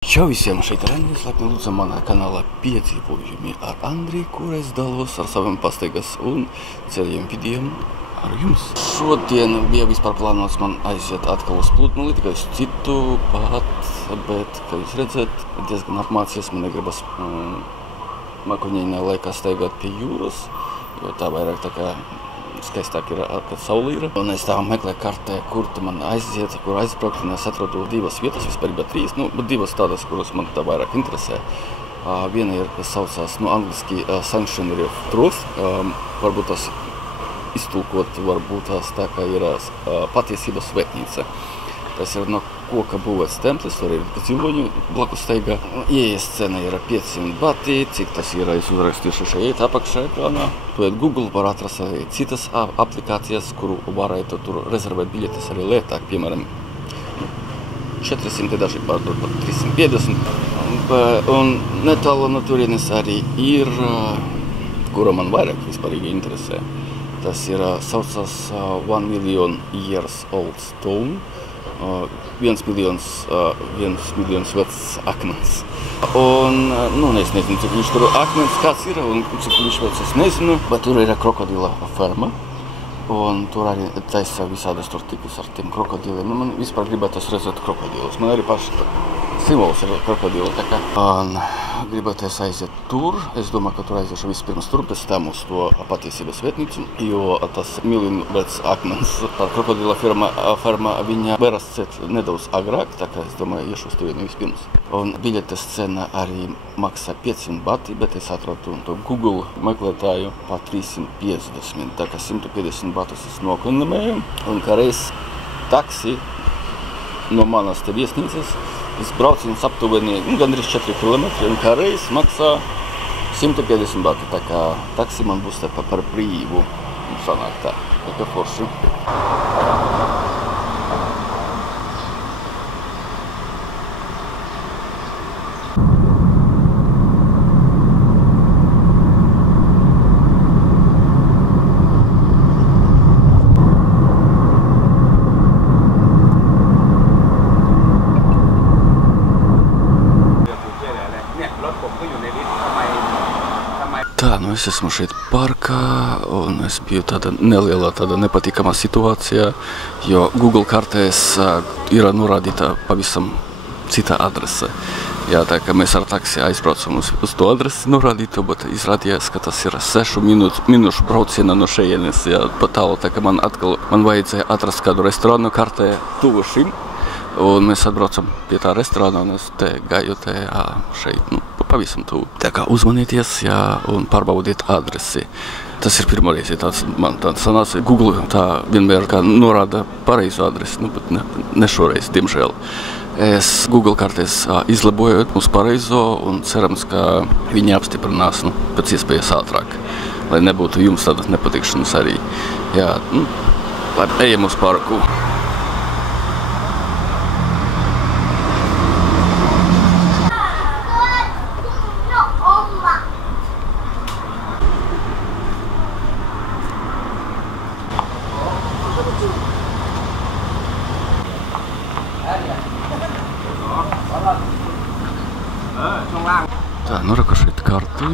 Čau visiem, šeit ir Andrijs, laipni lūdzam manā kanālā piedzīvojumi ar Andriju, kur es dalos ar saviem pastaigas un ceļiem vidiem ar jums. Šodien bija vispār plānots man aiziet atkal uz pludmali, tikai uz citu pat, bet, kā jūs redzat, diezgan apmācies, man negribas makuņēnā laikā staigāt pie jūras, jo tā vairāk tā kā skaistāk ir, kad saule ir. Un es tā meklēju kartē, kur man aiziet, kur aizbraukt, un es atradu divas vietas, vispār bija trīs, bet divas tādas, kuras man tā vairāk interesē. Viena ir, kas saucās, angliski Sanctuary of Truth, varbūt tas iztulkot, varbūt tas tā kā ir patiesības svētnīca. Tas ir no koka būvēts templis, tur ir ziloņi blakus steigā. Ieejas cena ir 500 bati, cik tas ir, es uzrakstīšu šeit apakšā ekrānā. Tuet Google var atrast arī citas aplikācijas, kuru varētu tur rezervēt biļetes arī lētāk, piemēram, 400, daži pārdod pat 350. Un netālu no turienes arī ir, kura man vairāk vispārīgi interesē. Tas ir saucās 1 million years old stone. 1 miljons vecs akmens. Un, es nezinu, cik viņš tur akmens kāds ir un cik viņš vecs, es nezinu, bet tur ir krokodila ferma. Un tur arī taisa visādas tur tikus ar tiem krokodiliem. Man vispār gribētos redzēt krokodilus. Man arī paši simbols ir krokodila, tā kā. Un gribētos aiziet tur. Es domāju, ka tur aiziešu vispirms tur, pēc tam uz to patiesības svētnīcu, jo tas miljonu vecs akmens, tā krokodila ferma, viņa varas cet nedaudz agrāk, tā kā es domāju, iešu uz turieni vispirms. Un biļetes cena arī maksā 500 bati, bet es atradu to Google meklētāju pa 350, tā kā 150 batus es nokonomēju. Un kā reiz taksi no manas te viesnīcas, es brauciens aptuveni gandrīz 4 kilometri, un kā reiz maksā 150 bati, tā kā taksi man būs tā par brīvu. Un sanāk tā, kā forši. Tā, es esmu šeit parkā, un es biju tāda nelielā, tāda nepatīkamā situācijā, jo Google kartēs ir norādīta pavisam cita adrese. Jā, tā kā mēs ar taksi aizbraucam uz to adresi norādītu, bet izrādījās, ka tas ir 6 minūšu brauciena no šejienes, jā, pat tālu, tā kā man vajadzēja atrast kādu restorānu kartē tuvu šim, un mēs atbraucam pie tā restorāna, un es te gāju šeit, pavisam tuvu. Tā kā uzmanieties, jā, un pārbaudiet adresi. Tas ir pirmoreiz, ja man tāds sanāca. Google tā vienmēr kā norāda pareizu adresi, bet ne šoreiz, diemžēl. Es Google kartēs izlaboju uz pareizo un cerams, ka viņi apstiprinās pēc iespējas ātrāk, lai nebūtu jums tādas nepatikšanas arī. Jā, labi, ejam uz parku. Tā, raka šeit karti.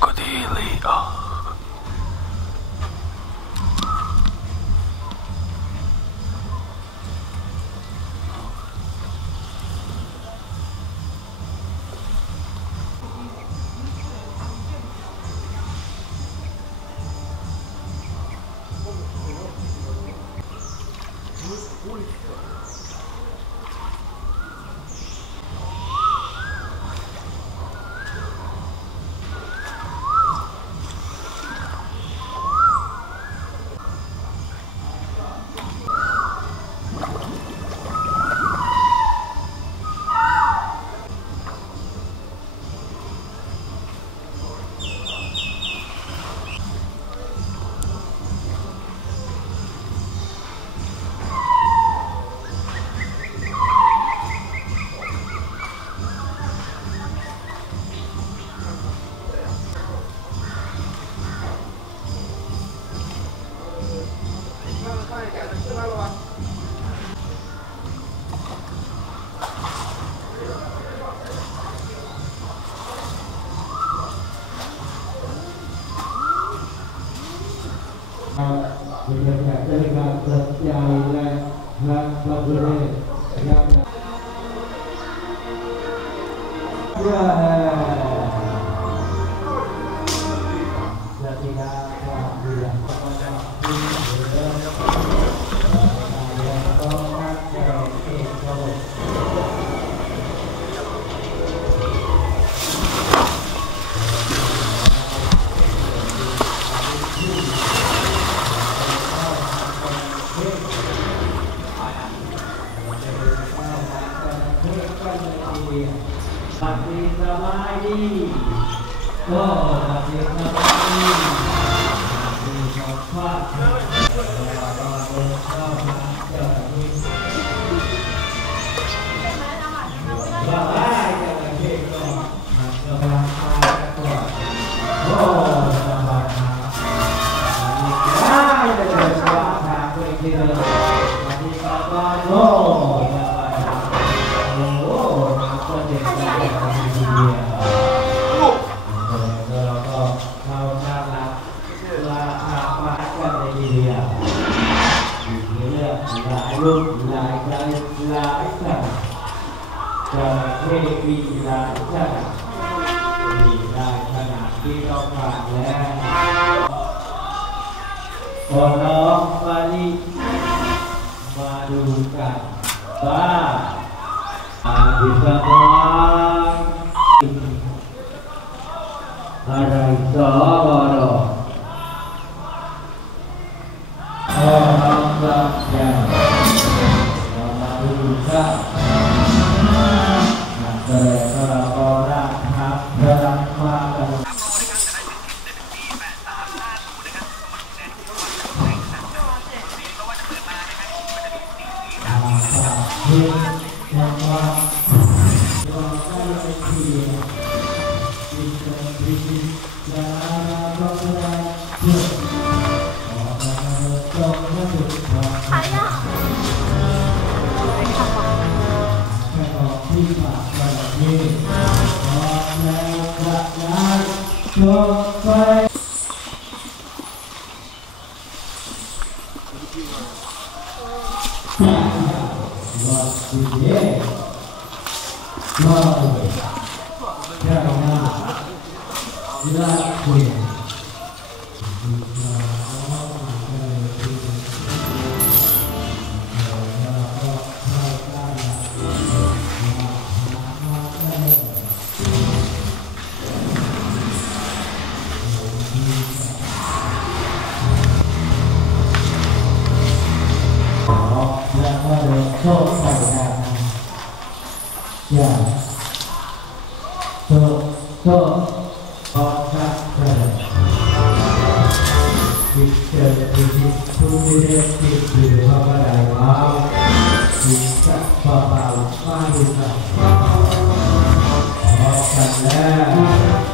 krokodili. Berkat dengan percaya dan berbudi yang Masih samai, oh masih samai, masih cepat, orang balik madukan bisa buang ada isawaro orang belanja madukan orang berang makan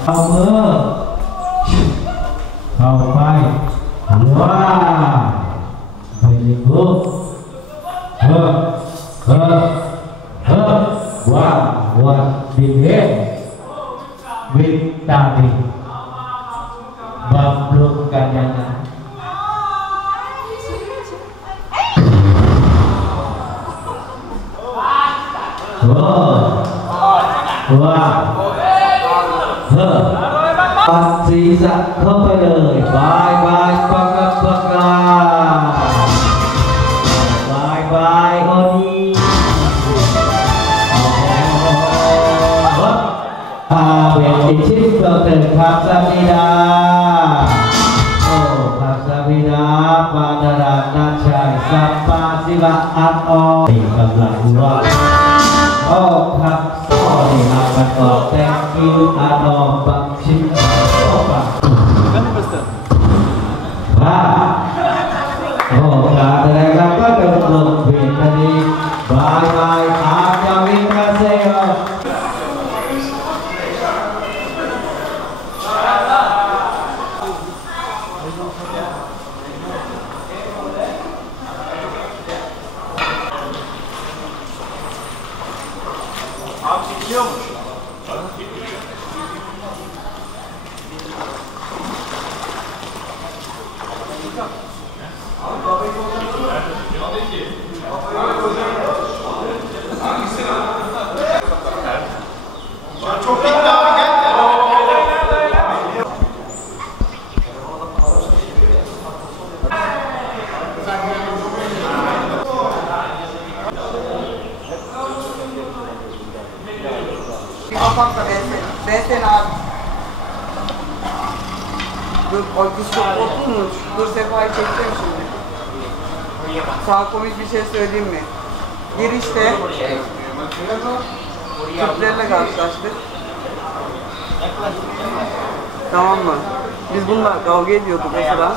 เอามือเข้าไปว้าไปเลยปุ๊บว่าวันดีเฮวิตามิน bambrukkan yang lain.ปัดศีรษะเข้าไปเลยบายบายปักปักปักบายบายโอดีเวทีชิดตัวเติร์ครับสมิดาโอ้ครับสมิดาปาดารานาชัยสัมปาสิวะอันออกำลังรอโอ้ครับสวัสดีครับมันออก thank you อาดอมบักชิมโอ้ปักโอ้การแสดงครับก็เป็นบทเพลงนี้บายบายอาจาวิกาเซโอDesen abi. Dur, o kız çok korkmuş. Dur Sefa'yı çekeceğim şimdi. Sağ komik bir şey söyleyeyim mi? Girişte Türklerle karşılaştık. Tamam mı? Biz bununla kavga ediyorduk mesela.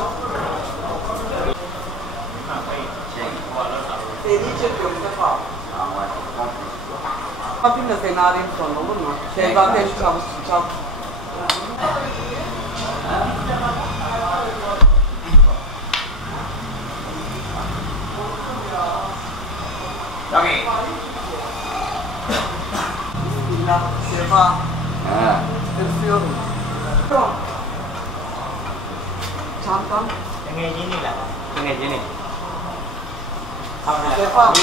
Seni çekiyorum Sefa. Yapayım da seni arayayım sonra, olur mu? Zaten şu çal. Bismillah, Sefa. Tırsıyorum. Çantam. Dengan gini lah. Dengan gini. Sefa.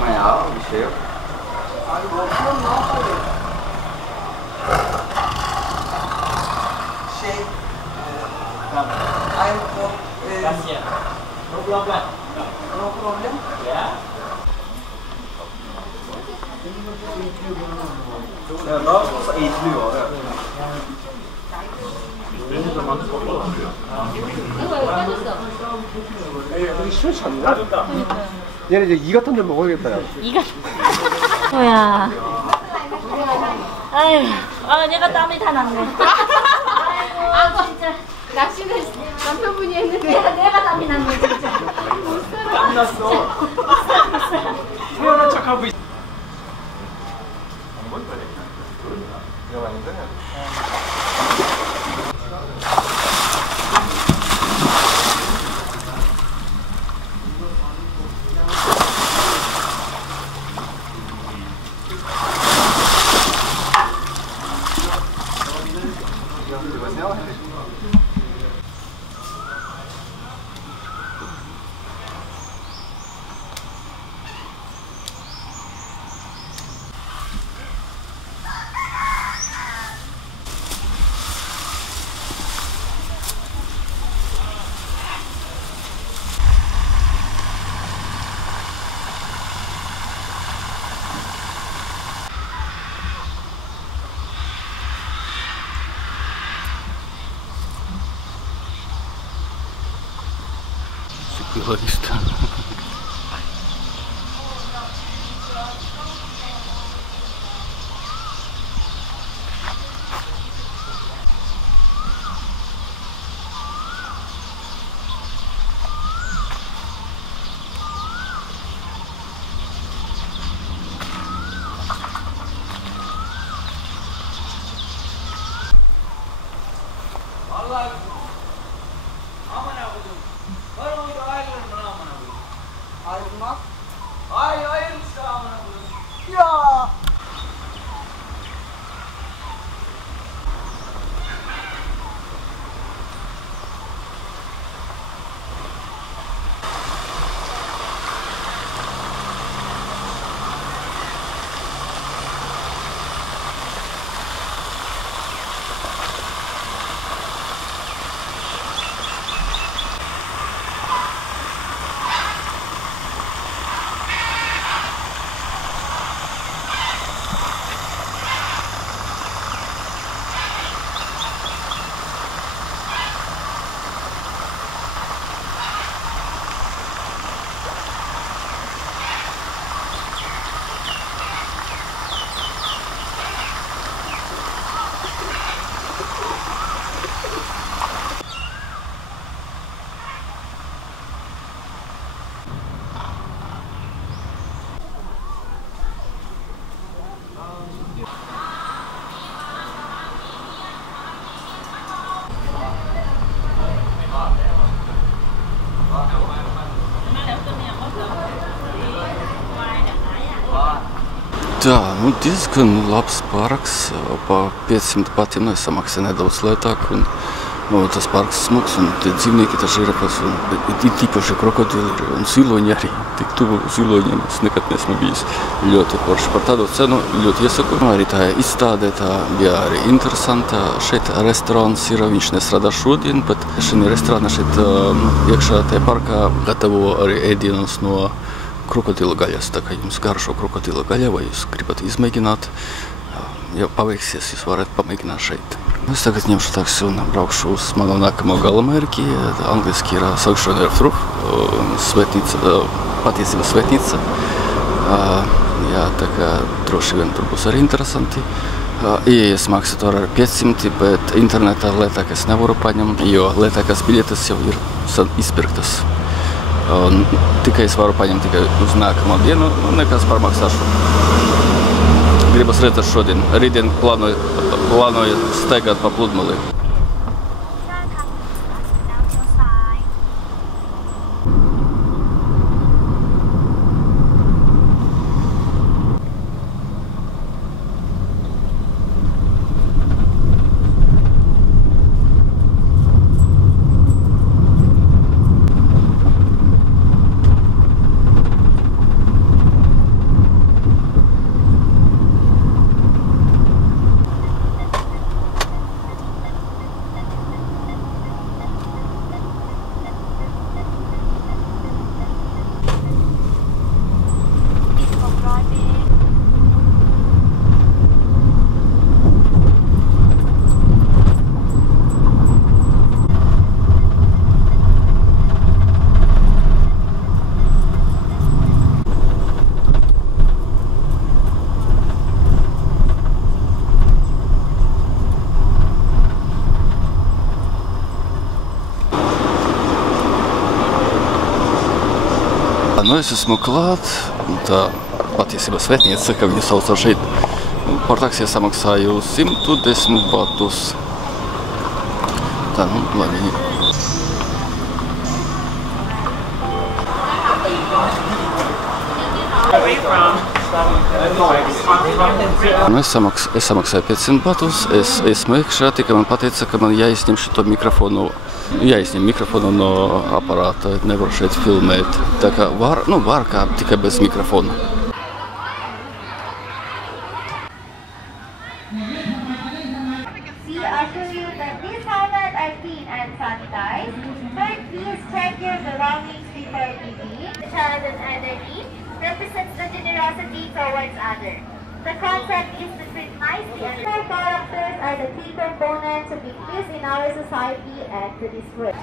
Mày áo bir şey yok. Ay bakıyorum ne yapıyor? No problem. No problem. Ya. Nasıl eğitiliyor? 얘는 이제 이 같은 데 먹어야겠다. 야. 이가 뭐야? 아유, 내가 땀이 다 났네. 아이고, 진짜. 낚시는 남편분이 했는데 내가 땀이 났네, 진짜. 땀 났어. 태어난 척하고 있어. Yunanistan. Ayrılmaz. Hayır işte amına koyayım. Ya. Tā, nu diezgan labs parks, pa 500 patiem, es samaksāju nedaudz lētāk, un tas parks smags, un tie dzīvnieki, tā žirafas, un tīpaši krokodili un ziloņi arī, tik tuvu ziloņiem es nekad nesmu bijis ļoti forši. Par tādu cenu ļoti iesaku. Arī tā izstāde, tā bija arī interesanta. Šeit restorāns ir, viņš nestrādā šodien, bet šī restorāna šeit iekšā tajā parkā gatavo arī ēdienus no krokodila gaļas, tā kā jums garšo krokodila gaļa, vai jūs gribat izmēģināt, ja paveiksies, jūs varat pamēģināt šeit. Es tagad ņemšu taksi un braukšu uz manu nākamo galamērķi. Angliski ir Sanctuary of Truth, svētnīca, patiesības svētnīca. Jā, tā kā droši vien tur būs arī interesanti. Ieejas maksa tur ar 500, bet internetā lētākas nevaru paņemt, jo lētākas biļetes jau ir izpirktas. Tikai es varu paņemt tikai uz nākamo dienu, nekas pārmaksāšu. Gribas redzēt šodien. Rītdien plānoju staigāt pa pludmali. Nu, es esmu klāt, tā patiesībā svētnīca, kā viņu sauc šeit. Par taksiju samaksāju 110 batus. Tā, nu, labi. Nu, es samaksāju 500 batus, es esmu iekšā, tikai man pateica, ka man jāizņem šito mikrofonu. Jāizņem mikrofonu no aparāta, nevar šeit filmēt. Tā kā var kā tikai bez mikrofona. We assure you that these helmets are clean and sanitized. Third, please check your belongings before leaving. The child and elderly represents the generosity towards others. The concept is to treat nicely and our characters are the key components to be used in our society and to this world.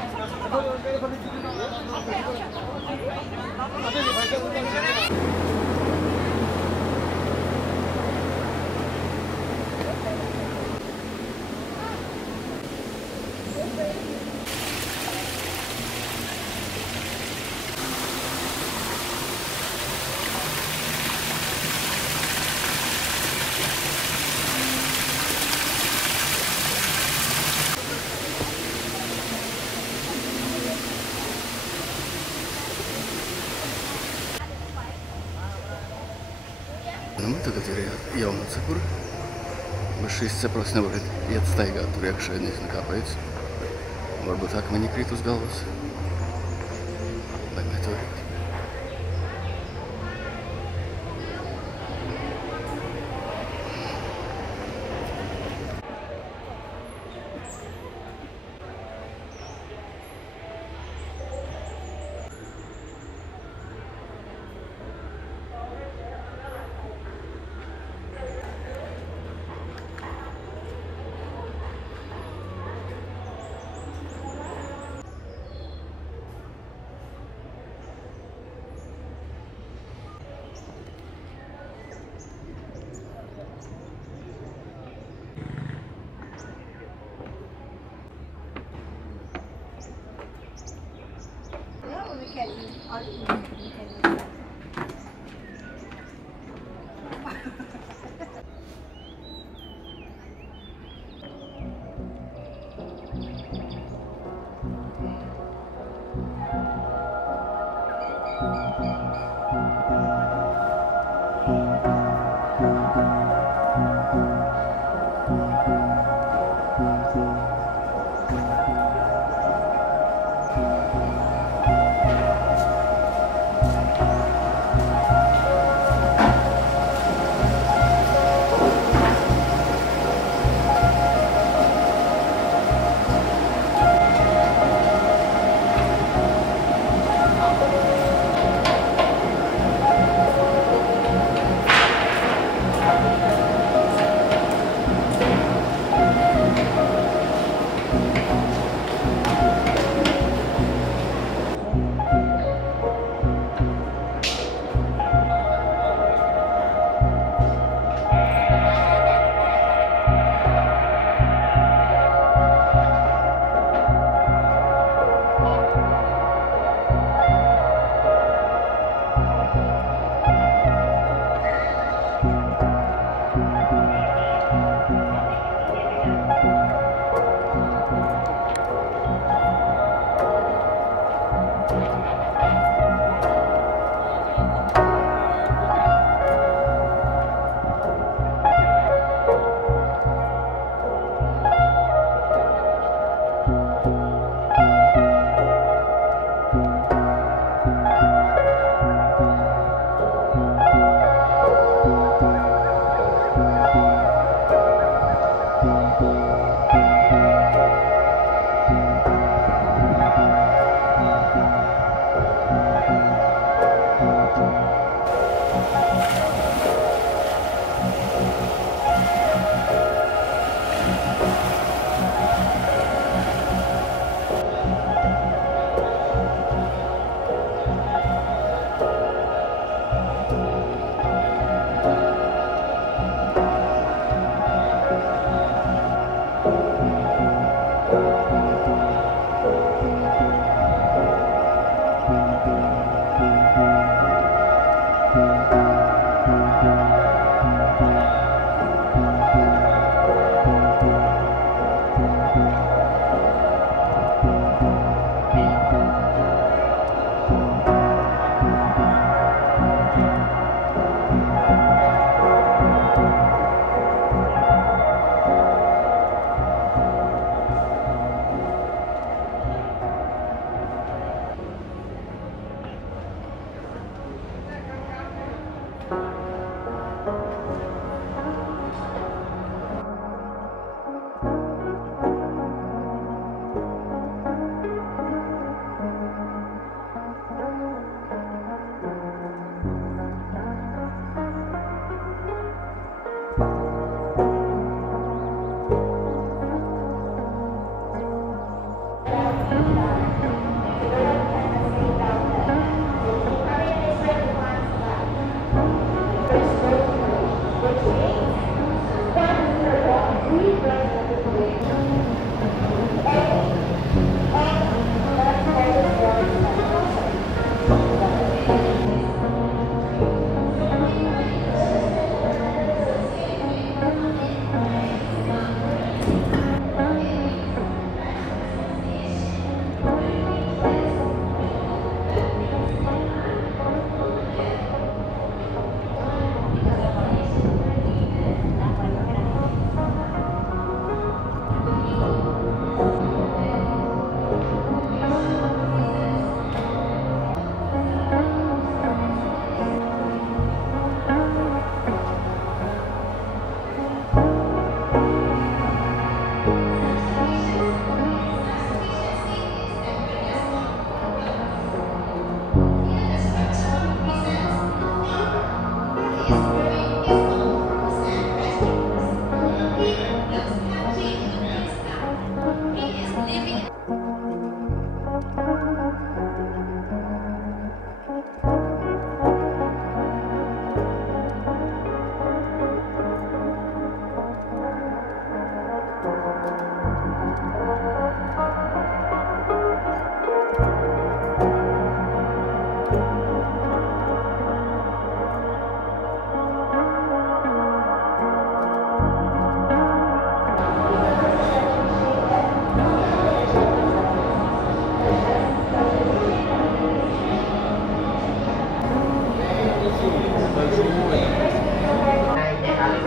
Nu, tagad ir jauna cepura, bet šīs cepuras nevar iet staigāt tur iekšā, nezinu kāpēc. Varbūt tā, ka viņi krīt uz galvas. Vai meteorīti.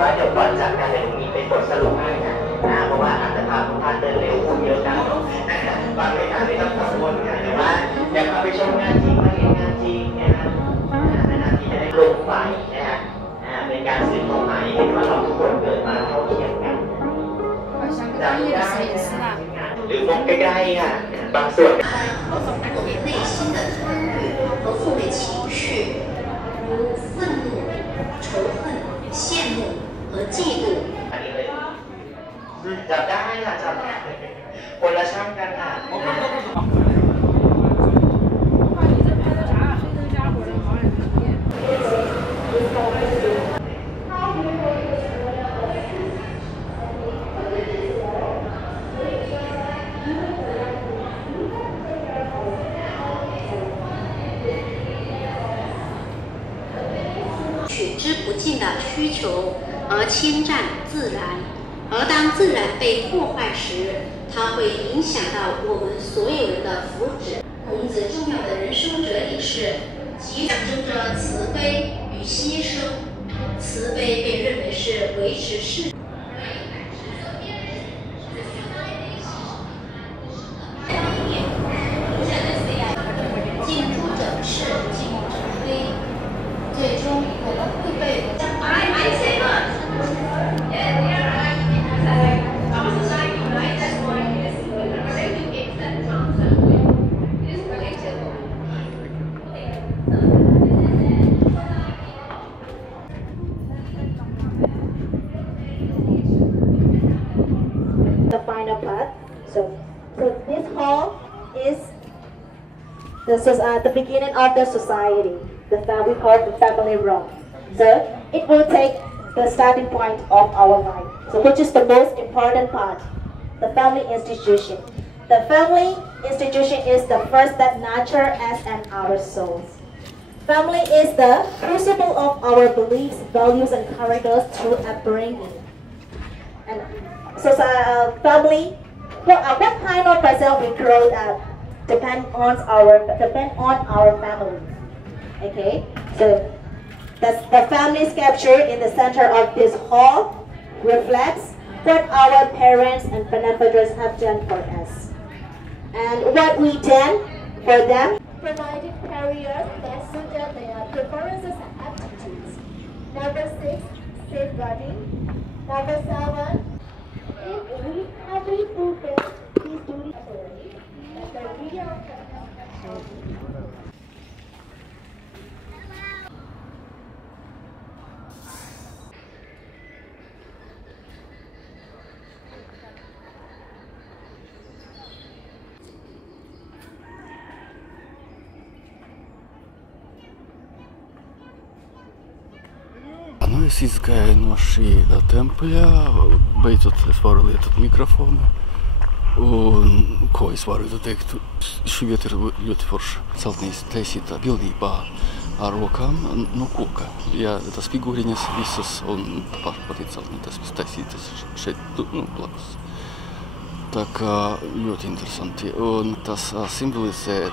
ว่าเดี๋ยวก่อนจากกันเดี๋ยวมีเป็นบทสรุปให้นะเพราะว่าอัตภาพของท่าน หรือมองใกล้ๆค่ะบางส่วน我们内心的痛苦和负面情绪如愤怒仇恨羡慕和嫉妒จับได้ค่ะจับได้คนละช่างกันค่ะ取之不尽的需求而侵占自然，而当自然被破坏时，它会影响到我们所有人的福祉。孔子重要的人生哲理是，象征着慈悲与牺牲。慈悲被认为是维持世。近朱者赤，近墨者黑，最终我们会被。The final part. So this hall is the beginning of the society. We call the family room. So it will take the starting point of our life. So which is the most important part? The family institution. The family institution is the first that nurture us and our souls. Family is the crucible of our beliefs, values, and characters through upbringing. And so, family, what kind of person we grow up depend on our family. Okay, so the family sculpture in the center of this hall reflects what our parents and benefactors have done for us, and what we done for them. Providing careers that suited their preferences and aptitudes. Number 6, safeguarding. Number 7, if we have fulfilled these duties, the real Nu, es izgāju no šī tempļa, beidzot es varu lietot mikrofonu. Un, ko es varu teikt, šī vieta ir ļoti forša. Celtnīs taisīta bildībā ar rokām no koka. Ja, tas figūriņas visas un pati celtnī tas viss taisītas šeit, blakus. Tā kā ļoti interesanti. Un tas simbolizē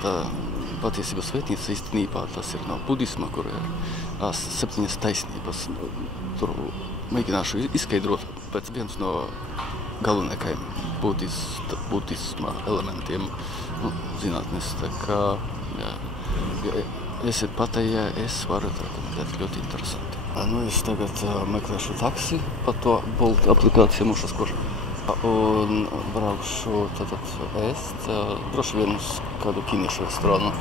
patiesībā svētnīca īstenībā, tas ir no budisma, kur ir 7 taisnības. Tur mēģināšu izskaidrot pēc viens no galvenākajiem budisma elementiem, zinātnes. Tā kā, jā, ja esiet patējā, es varu rekomendēt, ļoti interesanti. Nu, es tagad meklēšu taksi pa to Bolt aplikāciju mušas, kur un braukšu tātad ēst, droši vien uz kādu ķīniešu restorānu.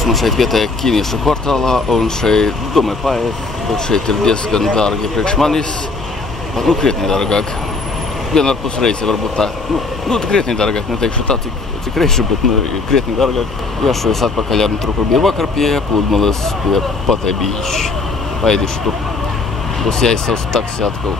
Esmu šeit vietējā ķīniešu kvartālā un šeit domāju paēst, bet šeit ir diezgan dārgi priekš manis. Nu, krietni dārgāk. 1,5 reizi varbūt tā. Nu, krietni dārgāk, neteikšu tā, cik reižu, bet krietni dārgāk. Jāšu es atpakaļ ar tur, kur bija vakar pie Pludmales, pie Patē Beach. Paēdīšu tur. Būs jāizsauc taksi atkal.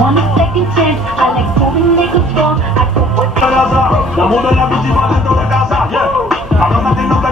One second chance, I like holding like a ball. mundo en la víctima dentro de casa, yeah. Hablando a ti no te...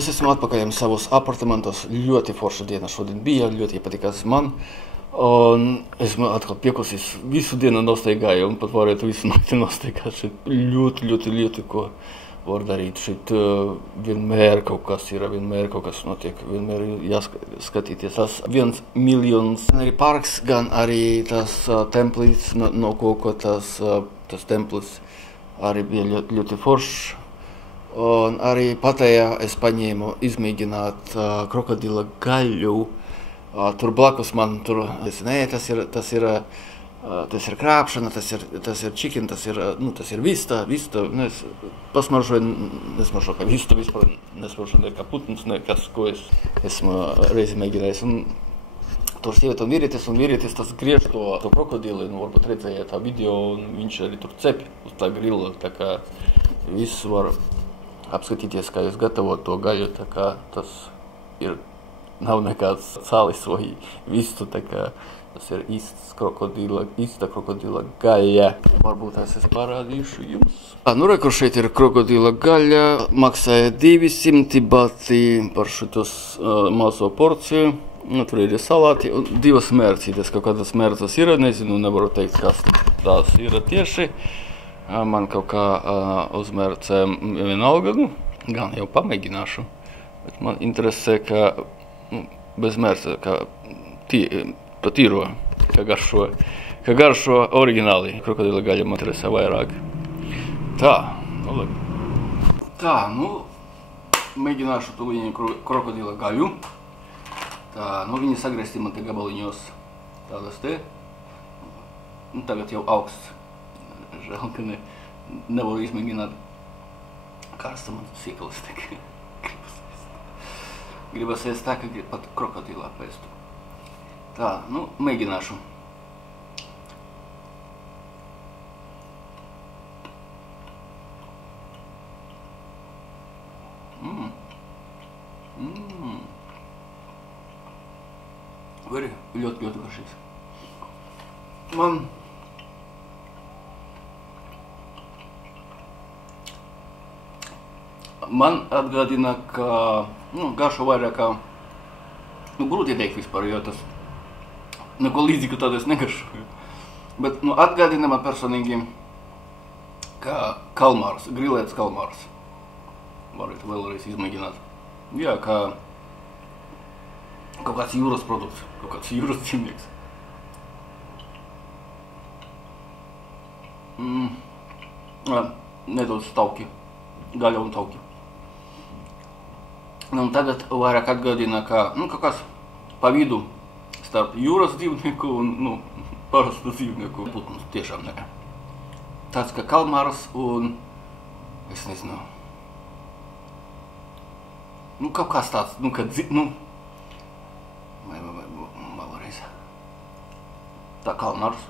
Mēs esam atpakaļ savos apartamentos. Ļoti forša diena šodien bija, ļoti iepatikās man. Un esmu atkal piekusis, visu dienu nostaigāju un pat varētu visu nakti nostaigāt. Šeit ļoti, ko var darīt. Šeit vienmēr kaut kas ir, vienmēr kaut kas notiek, vienmēr jāskatīties. Tas 1 miljons. Gan arī parks, gan arī tas templis, no ko tas templis arī bija ļoti foršs. Un arī patējā es paņēmu izmēģināt krokodila gaļu. Tur blakus man tur, tas ir krāpšana, tas ir chicken, tas ir vista. Es pasmaržoju, nesmaržoju kā vistu, vispār nesmaržoju ne kā putns, nekas, ko es esmu reizi mēģinājis. Un tur sieviete un vīrietis tas griež to krokodilu, varbūt redzējāt tā video, un viņš arī tur cep uz tā grilla, tā kā viss var apskatīties, kā jūs gatavot to gaļu, tā kā tas nav nekāds sālis vai vistu, tā kā tas ir īsta krokodila gaļa. Varbūt es parādīšu jums. Kur šeit ir krokodila gaļa, maksāja 200 bati par šitos mazo porciju. Tur ir salāti un 2 mērcītes, kaut kādas mērcas ir, nezinu, nevaru teikt, kas tās ir tieši. Man kaut kā uzmērcē vienalga, gan jau pamēģināšu, bet man interesē, ka bez mērca, ka patīro, ka garšo oriģināli. Krokodila gaļa man interesē vairāk. Tā, mēģināšu to krokodila gaļu. Viņi sagriezti man te gabaliņos tādas te. Tagad jau augsts. Žēl, ka nevaru izmēģināt karsta man sīklis tik. Gribas ēst tā, ka pat krokodilā pēstu. Tā, mēģināšu. Ļoti garšīgs. Man atgādina, ka garšo vairāk kā, grūti teikt vispār, jo tas neko līdzīgu tādu es negaršoju. Bet atgādina man personīgi, ka kalmārs, grilēts kalmārs. Varat vēlreiz izmēģināt. Jā, kā kaut kāds jūras produkts, kaut kāds jūras dzīvnieks. Nedaudz tauki, gaļa un tauki. Un tagad vairāk atgādina, ka kaut kas pa vidu starp jūras dzīvnieku un parastu dzīvnieku. Putns tiešām ne. Tāds kā kalmārs un, es nezinu, kaut kas tāds, vēlreiz. Tā kalmārs.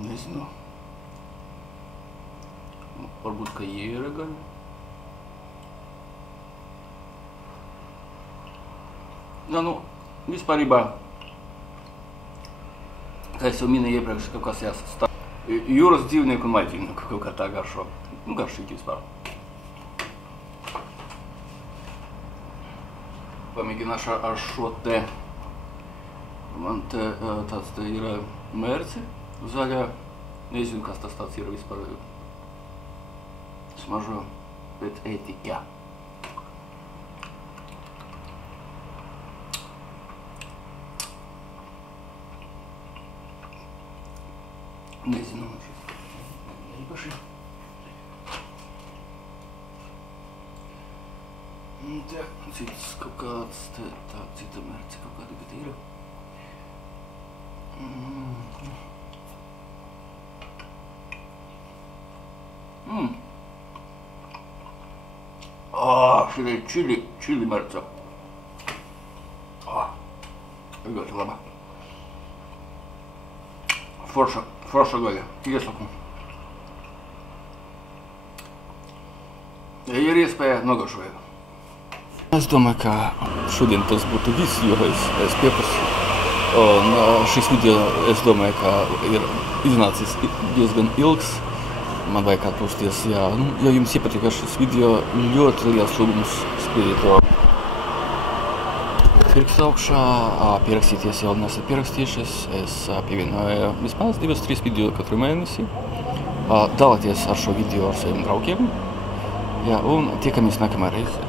Nezinu. Varbūt, ka iera gaļa. Vispārībā, kā es jau minēju iepriekš, kaut kas jāsastāv. Jūras dzīvnieku un maļķīnieku kaut kā tā garšo. Garšīgi vispār. Pamēģināšu ar šo te. Man te tāds te ir mērci. Zaļā, nezinu, kas tas tāds ir vispār. Smažu pēc ētiķa. Njezino može. I baš je. Da, cits kaut kāds te tā cita mērķi kaut kādi, bet ir. Šī ir čili mērķa. Ļoti laba. Forša gaļa, iesaku. Ja ir iespēja, nogaršoju. Es domāju, ka šodien tas būtu viss, jo es pieprasu. Un šis video, es domāju, ka ir iznācis diezgan ilgs. Man vajag atpūsties, jā. Ja jums iepatika šis video, ļoti liels lūgums spiediet to pirkstu augšā, pierakstīties, ja vēl nesat pierakstījušies. Es pievienoju vismaz 2-3 video katru mēnesi. Dalieties ar šo video ar saviem draugiem. Jā, un tiekamies nākamā reize.